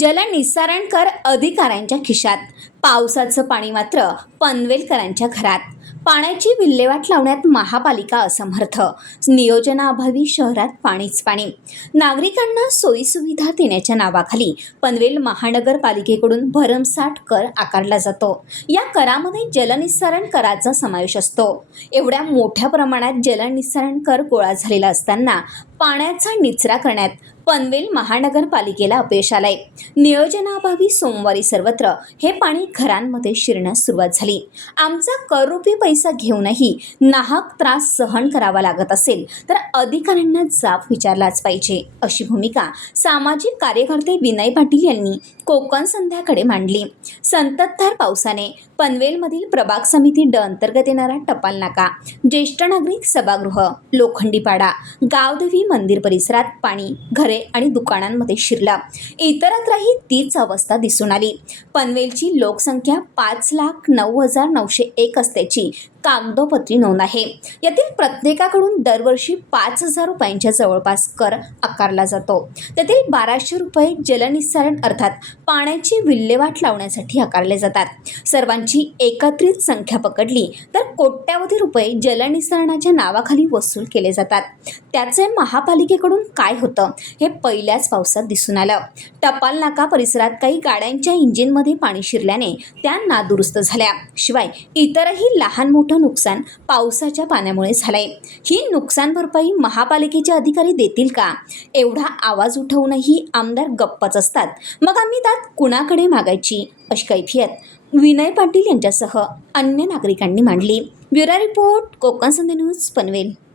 जलनिस्सारण कर अधिकाऱ्यांच्या खिशात. पावसाचं पाणी मात्र पनवेलकरांच्या घरात. पाण्याची विल्हेवाट लावण्यात महापालिका असमर्थ. नियोजनाअभावी शहरात पाणीच पाणी. नागरिकांना सोयीसुविधा देण्याच्या नावाखाली पनवेल महानगरपालिकेकडून भरमसाठ कर आकारला जातो. या करामध्ये जलनिस्सारण कराचा समावेश असतो. एवढ्या मोठ्या प्रमाणात जलनिस्सारण कर गोळा झालेला असताना पाण्याचा निचरा करण्यात पनवेल महानगरपालिकेला अपयश आलंय. नियोजनाअभावी सोमवारी सर्वत्र हे पाणी घरांमध्ये शिरण्यास सुरुवात झाली. आमचा कररुपी पैसा घेऊनही नाहक त्रास सहन करावा लागत असेल तर अधिकाऱ्यांना जाब विचारलाच पाहिजे. अशी भूमिका सामाजिक कार्यकर्ते विनय पाटील यांनी कोकण संध्याकडे मांडली. संततधार पावसाने पनवेलमधील प्रभाग समिती ड अंतर्गत येणारा टपाल नाका ज्येष्ठ नागरिक सभागृह लोखंडीपाडा गावदेवी मंदिर परिसरात पाणी घरे आणि दुकानांमध्ये शिरलं. इतरत्रही तीच अवस्था दिसून आली. पनवेलची लोक लोकसंख्या पाच लाख नऊ हजार नऊशे एक असल्याची कागदोपत्री नोंद आहे. यातील प्रत्येकाकडून दरवर्षी पाच हजार रुपयांच्या जवळपास कर आकारला जातो. त्यातील बाराशे रुपये जलनिस्सारण अर्थात पाण्याची विल्हेवाट लावण्यासाठी आकारले जातात. सर्वांची एकत्रित संख्या पकडली तर कोट्यावधी रुपये जलनिस्सारणाच्या नावाखाली वसूल केले जातात. त्याचे महापालिकेकडून काय होतं हे पहिल्याच पावसात दिसून आलं. टपाल नाका परिसरात काही गाड्यांच्या इंजिनमध्ये पाणी शिरल्याने त्या नादुरुस्त झाल्या. शिवाय इतरही लहान मोठं मोठं नुकसान पावसाच्या पाण्यामुळे झालंय. ही नुकसान भरपाई महापालिकेचे अधिकारी देतील का? एवढा आवाज उठवूनही आमदार गप्पच असतात. मग आम्ही त्यात कुणाकडे मागायची? अशी कैफियत विनय पाटील यांच्यासह अन्य नागरिकांनी मांडली. Bureau report Konkan Sandhya news Panvel.